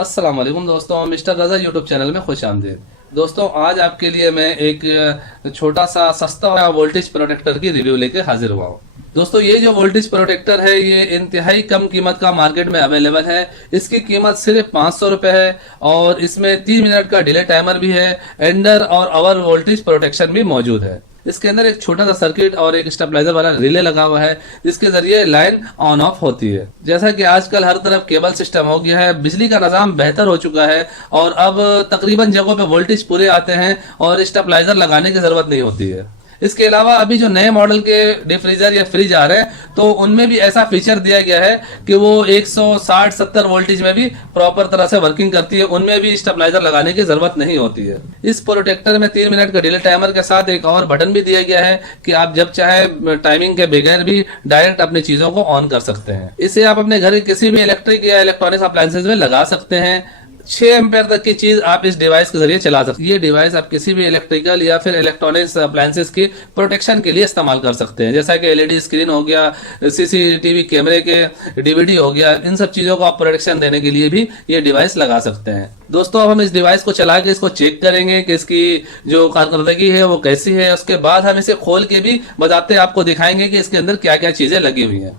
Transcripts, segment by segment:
अस्सलाम वालेकुम दोस्तों, मिस्टर रजा यूट्यूब चैनल में खुश आमदीद। दोस्तों, आज आपके लिए मैं एक छोटा सा सस्ता वोल्टेज प्रोटेक्टर की रिव्यू लेके हाजिर हुआ हूँ। दोस्तों, ये जो वोल्टेज प्रोटेक्टर है ये इंतहाई कम कीमत का मार्केट में अवेलेबल है। इसकी कीमत सिर्फ 500 रुपए है और इसमें 3 मिनट का डिले टाइमर भी है। एंडर और आवर वोल्टेज प्रोटेक्शन भी मौजूद है। इसके अंदर एक छोटा सा सर्किट और एक स्टेबलाइजर वाला रिले लगा हुआ है जिसके जरिए लाइन ऑन ऑफ होती है। जैसा कि आजकल हर तरफ केबल सिस्टम हो गया है, बिजली का निजाम बेहतर हो चुका है और अब तकरीबन जगहों पे वोल्टेज पूरे आते हैं और स्टेबलाइजर लगाने की जरूरत नहीं होती है। इसके अलावा अभी जो नए मॉडल के डिफ्रीजर या फ्रिज आ रहे हैं तो उनमें भी ऐसा फीचर दिया गया है कि वो 160-70 वोल्टेज में भी प्रॉपर तरह से वर्किंग करती है। उनमें भी स्टेबलाइजर लगाने की जरूरत नहीं होती है। इस प्रोटेक्टर में 3 मिनट का डिले टाइमर के साथ एक और बटन भी दिया गया है कि आप जब चाहे टाइमिंग के बगैर भी डायरेक्ट अपनी चीजों को ऑन कर सकते हैं। इसे आप अपने घर के किसी भी इलेक्ट्रिक या इलेक्ट्रॉनिक अप्लायंसेज में लगा सकते हैं। 6 एम्पेयर तक की चीज आप इस डिवाइस के जरिए चला सकते हैं। ये डिवाइस आप किसी भी इलेक्ट्रिकल या फिर इलेक्ट्रॉनिक्स अप्लायंसेस की प्रोटेक्शन के लिए इस्तेमाल कर सकते हैं, जैसा कि एलईडी स्क्रीन हो गया, सीसीटीवी कैमरे के डीवीडी हो गया। इन सब चीजों को आप प्रोटेक्शन देने के लिए भी ये डिवाइस लगा सकते हैं। दोस्तों, अब हम इस डिवाइस को चला के इसको चेक करेंगे कि इसकी जो कारकर्दगी है वो कैसी है। उसके बाद हम इसे खोल के भी बताते आपको दिखाएंगे कि इसके अंदर क्या क्या चीजें लगी हुई हैं।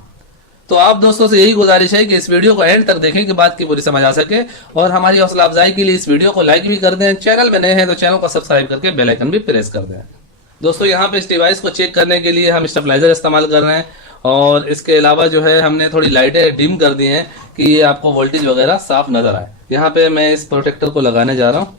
तो आप दोस्तों से यही गुजारिश है कि इस वीडियो को एंड तक देखें कि बात की पूरी समझ आ सके और हमारी हौसला अफजाई के लिए इस वीडियो को लाइक भी कर दें। चैनल में नए हैं तो चैनल को सब्सक्राइब करके बेल आइकन भी प्रेस कर दें। दोस्तों, यहाँ पे इस डिवाइस को चेक करने के लिए हम स्टेबलाइजर इस्तेमाल कर रहे हैं और इसके अलावा जो है हमने थोड़ी लाइटें डिम कर दी हैं कि ये आपको वोल्टेज वगैरह साफ नजर आए। यहाँ पे मैं इस प्रोटेक्टर को लगाने जा रहा हूँ।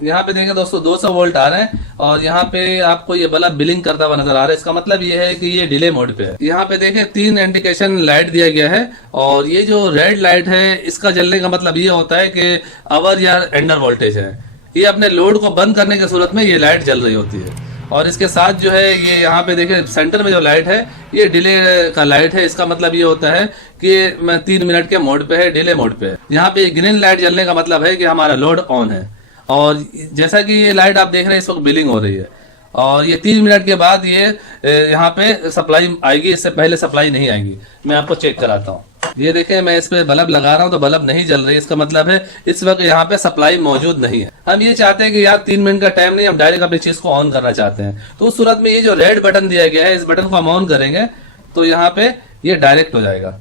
यहाँ पे देखें दोस्तों, 200 वोल्ट आ रहे हैं और यहाँ पे आपको ये बल्ब बिलिंग करता हुआ नजर आ रहा है। इसका मतलब ये है कि ये डिले मोड पे है। यहाँ पे देखें 3 इंडिकेशन लाइट दिया गया है और ये जो रेड लाइट है इसका जलने का मतलब ये होता है कि अवर या एंडर वोल्टेज है। ये अपने लोड को बंद करने की सूरत में ये लाइट जल रही होती है। और इसके साथ जो है ये यहाँ पे देखें सेंटर में जो लाइट है ये डिले का लाइट है। इसका मतलब ये होता है कि 3 मिनट के मोड पे है, डिले मोड पे है। यहाँ पे ग्रीन लाइट जलने का मतलब है कि हमारा लोड ऑन है। और जैसा कि ये लाइट आप देख रहे हैं इस वक्त बिलिंग हो रही है और ये 3 मिनट के बाद ये यहाँ पे सप्लाई आएगी। इससे पहले सप्लाई नहीं आएगी। मैं आपको चेक कराता हूँ। ये देखें, मैं इस पे बल्ब लगा रहा हूँ तो बल्ब नहीं जल रही। इसका मतलब है इस वक्त यहाँ पे सप्लाई मौजूद नहीं है। हम ये चाहते हैं कि यार 3 मिनट का टाइम नहीं, हम डायरेक्ट अपनी चीज को ऑन करना चाहते हैं। तो उस सूरत में ये जो रेड बटन दिया गया है इस बटन को हम ऑन करेंगे तो यहाँ पे ये डायरेक्ट हो जाएगा।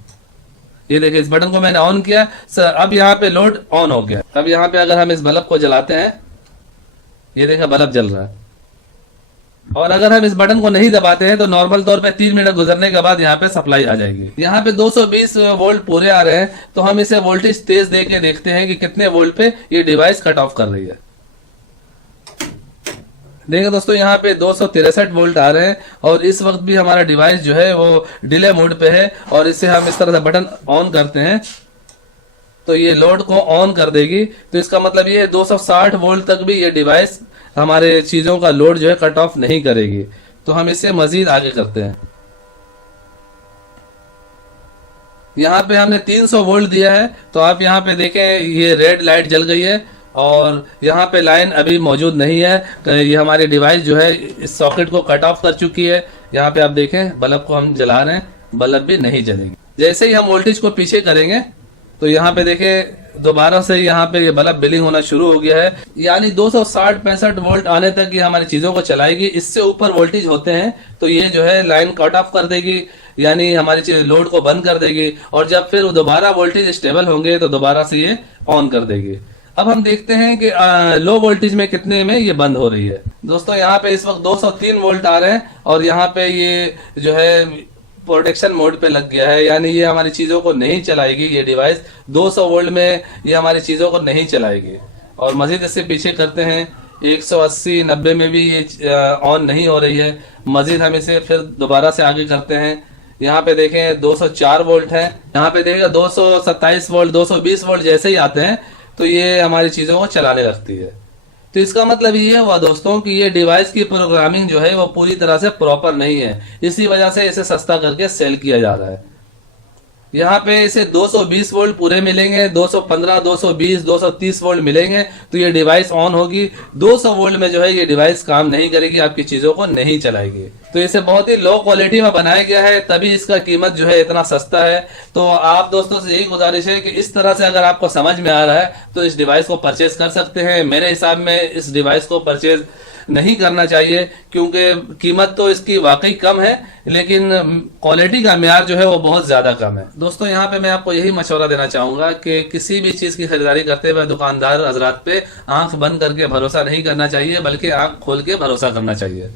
ये देखिए, इस बटन को मैंने ऑन किया सर, अब यहाँ पे लोड ऑन हो गया। अब यहाँ पे अगर हम इस बल्ब को जलाते हैं, ये देखिए बल्ब जल रहा है। और अगर हम इस बटन को नहीं दबाते हैं तो नॉर्मल तौर पे 3 मिनट गुजरने के बाद यहाँ पे सप्लाई आ जाएगी। यहाँ पे 220 वोल्ट पूरे आ रहे हैं तो हम इसे वोल्टेज तेज दे के देखते हैं कि कितने वोल्ट पे ये डिवाइस कट ऑफ कर रही है। देखिए दोस्तों, यहाँ पे 263 वोल्ट आ रहे हैं और इस वक्त भी हमारा डिवाइस जो है वो डिले मोड पे है। और इसे हम इस तरह से बटन ऑन करते हैं तो ये लोड को ऑन कर देगी। तो इसका मतलब ये 260 वोल्ट तक भी ये डिवाइस हमारे चीजों का लोड जो है कट ऑफ नहीं करेगी। तो हम इसे मजीद आगे करते हैं। यहाँ पे हमने 300 वोल्ट दिया है तो आप यहाँ पे देखें ये रेड लाइट जल गई है और यहाँ पे लाइन अभी मौजूद नहीं है। ये हमारी डिवाइस जो है इस सॉकेट को कट ऑफ कर चुकी है। यहाँ पे आप देखें बल्ब को हम जला रहे हैं, बल्ब भी नहीं जलेगी। जैसे ही हम वोल्टेज को पीछे करेंगे तो यहाँ पे देखें दोबारा से यहाँ पे ये बल्ब बिलिंग होना शुरू हो गया है। यानी 260-65 वोल्ट आने तक ये हमारी चीजों को चलाएगी। इससे ऊपर वोल्टेज होते हैं तो ये जो है लाइन कट ऑफ कर देगी, यानी हमारी लोड को बंद कर देगी। और जब फिर दोबारा वोल्टेज स्टेबल होंगे तो दोबारा से ये ऑन कर देगी। अब हम देखते हैं कि लो वोल्टेज में कितने में ये बंद हो रही है। दोस्तों, यहाँ पे इस वक्त 203 वोल्ट आ रहे हैं और यहाँ पे ये जो है प्रोटेक्शन मोड पे लग गया है, यानी ये हमारी चीजों को नहीं चलाएगी। ये डिवाइस 200 वोल्ट में ये हमारी चीजों को नहीं चलाएगी। और मजीद इससे पीछे करते हैं, 180-90 में भी ये ऑन नहीं हो रही है। मजीद हम इसे फिर दोबारा से आगे करते हैं। यहाँ पे देखें 204 वोल्ट है। यहाँ पे देखें 227 वोल्ट, 220 वोल्ट जैसे ही आते हैं तो ये हमारी चीजों को चलाने लगती है। तो इसका मतलब ये हुआ दोस्तों कि ये डिवाइस की प्रोग्रामिंग जो है वो पूरी तरह से प्रॉपर नहीं है। इसी वजह से इसे सस्ता करके सेल किया जा रहा है। यहाँ पे इसे 220 वोल्ट पूरे मिलेंगे, 215, 220, 230 वोल्ट मिलेंगे तो ये डिवाइस ऑन होगी। 200 वोल्ट में जो है ये डिवाइस काम नहीं करेगी, आपकी चीजों को नहीं चलाएगी। तो इसे बहुत ही लो क्वालिटी में बनाया गया है, तभी इसका कीमत जो है इतना सस्ता है। तो आप दोस्तों से यही गुजारिश है कि इस तरह से अगर आपको समझ में आ रहा है तो इस डिवाइस को परचेज कर सकते हैं। मेरे हिसाब में इस डिवाइस को परचेज नहीं करना चाहिए, क्योंकि कीमत तो इसकी वाकई कम है, लेकिन क्वालिटी का म्यार जो है वो बहुत ज्यादा कम है। दोस्तों यहाँ पे मैं आपको यही मशवरा देना चाहूंगा कि किसी भी चीज की खरीदारी करते हुए दुकानदार हजरात पे आंख बंद करके भरोसा नहीं करना चाहिए, बल्कि आंख खोल के भरोसा करना चाहिए।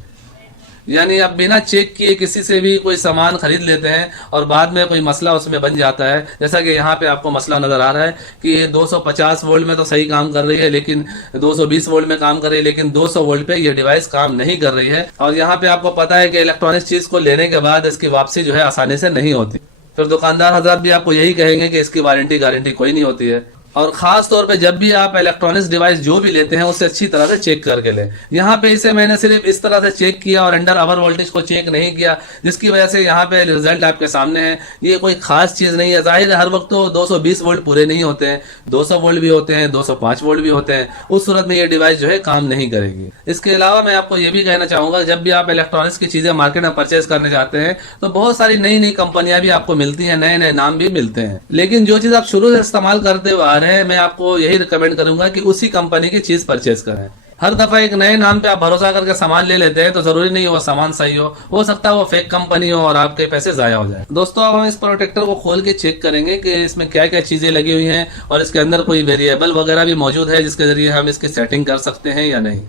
यानी आप बिना चेक किए किसी से भी कोई सामान खरीद लेते हैं और बाद में कोई मसला उसमें बन जाता है। जैसा कि यहाँ पे आपको मसला नजर आ रहा है कि ये 250 वोल्ट में तो सही काम कर रही है, लेकिन 220 वोल्ट में काम कर रही है, लेकिन 200 वोल्ट पे ये डिवाइस काम नहीं कर रही है। और यहाँ पे आपको पता है कि इलेक्ट्रॉनिक चीज को लेने के बाद इसकी वापसी जो है आसानी से नहीं होती। फिर दुकानदार हजरात भी आपको यही कहेंगे कि इसकी वारंटी गारंटी कोई नहीं होती है। और खास तौर पे जब भी आप इलेक्ट्रॉनिक्स डिवाइस जो भी लेते हैं उसे अच्छी तरह से चेक करके लें। यहाँ पे इसे मैंने सिर्फ इस तरह से चेक किया और अंडर आवर वोल्टेज को चेक नहीं किया, जिसकी वजह से यहाँ पे रिजल्ट आपके सामने है। ये कोई खास चीज नहीं है। जाहिर है हर वक्त तो 220 वोल्ट पूरे नहीं होते हैं, 200 वोल्ट भी होते हैं, 205 वोल्ट भी होते हैं। उस सूरत में ये डिवाइस जो है काम नहीं करेगी। इसके अलावा मैं आपको ये भी कहना चाहूंगा, जब भी आप इलेक्ट्रॉनिक्स की चीजें मार्केट में परचेज करने जाते हैं तो बहुत सारी नई नई कंपनियां भी आपको मिलती हैं, नए नए नाम भी मिलते हैं, लेकिन जो चीज आप शुरू से इस्तेमाल करते हुए आ रहे हैं, मैं आपको यही रिकमेंड करूंगा कि उसी कंपनी की चीज परचेज करें। हर दफा एक नए नाम पे आप भरोसा करके सामान ले लेते हैं तो जरूरी नहीं वो सामान सही हो सकता है वो फेक कंपनी हो और आपके पैसे जाया हो जाए। दोस्तों अब हम इस प्रोटेक्टर को खोल के चेक करेंगे कि इसमें क्या क्या चीजें लगी हुई हैं और इसके अंदर कोई वेरिएबल वगैरह भी मौजूद है जिसके जरिए हम इसकी सेटिंग कर सकते हैं या नहीं।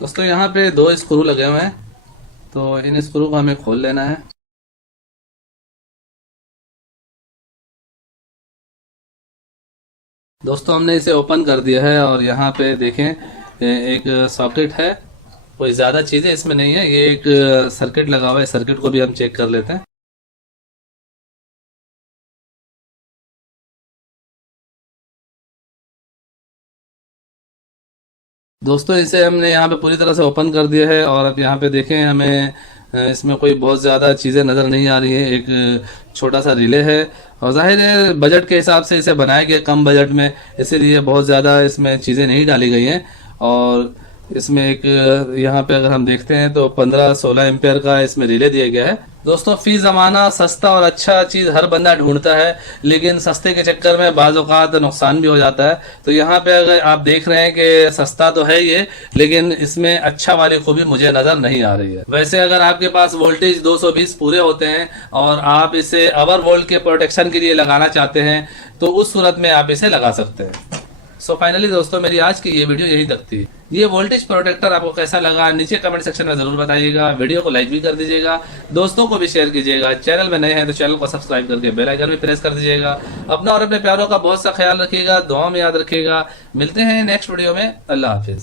दोस्तों यहाँ पे 2 स्क्रू लगे हुए हैं, तो इन स्क्रू को हमें खोल लेना है। दोस्तों हमने इसे ओपन कर दिया है और यहाँ पे देखें एक सॉकेट है, कोई ज़्यादा चीज़ें इसमें नहीं है। ये एक सर्किट लगा हुआ है, सर्किट को भी हम चेक कर लेते हैं। दोस्तों इसे हमने यहाँ पे पूरी तरह से ओपन कर दिया है और अब यहाँ पे देखें हमें इसमें कोई बहुत ज़्यादा चीज़ें नज़र नहीं आ रही है। एक छोटा सा रिले है और जाहिर है बजट के हिसाब से इसे बनाया गया कम बजट में, इसीलिए बहुत ज़्यादा इसमें चीज़ें नहीं डाली गई हैं। और इसमें एक यहाँ पे अगर हम देखते हैं तो 15-16 एम्पेयर का इसमें रिले दिया गया है। दोस्तों फी ज़माना सस्ता और अच्छा चीज़ हर बंदा ढूंढता है, लेकिन सस्ते के चक्कर में बाज़ औक़ात नुकसान भी हो जाता है। तो यहाँ पे अगर आप देख रहे हैं कि सस्ता तो है ये, लेकिन इसमें अच्छा वाली खूबी मुझे नज़र नहीं आ रही है। वैसे अगर आपके पास वोल्टेज 220 पूरे होते हैं और आप इसे ओवर वोल्ट के प्रोटेक्शन के लिए लगाना चाहते हैं तो उस सूरत में आप इसे लगा सकते हैं। सो फाइनली दोस्तों मेरी आज की ये वीडियो यही तक थी। ये वोल्टेज प्रोटेक्टर आपको कैसा लगा नीचे कमेंट सेक्शन में जरूर बताइएगा। वीडियो को लाइक भी कर दीजिएगा, दोस्तों को भी शेयर कीजिएगा। चैनल में नए हैं तो चैनल को सब्सक्राइब करके बेल आइकन भी प्रेस कर दीजिएगा। अपना और अपने प्यारों का बहुत सा ख्याल रखिएगा, दुआ में याद रखिएगा। मिलते हैं नेक्स्ट वीडियो में। अल्लाह हाफिज।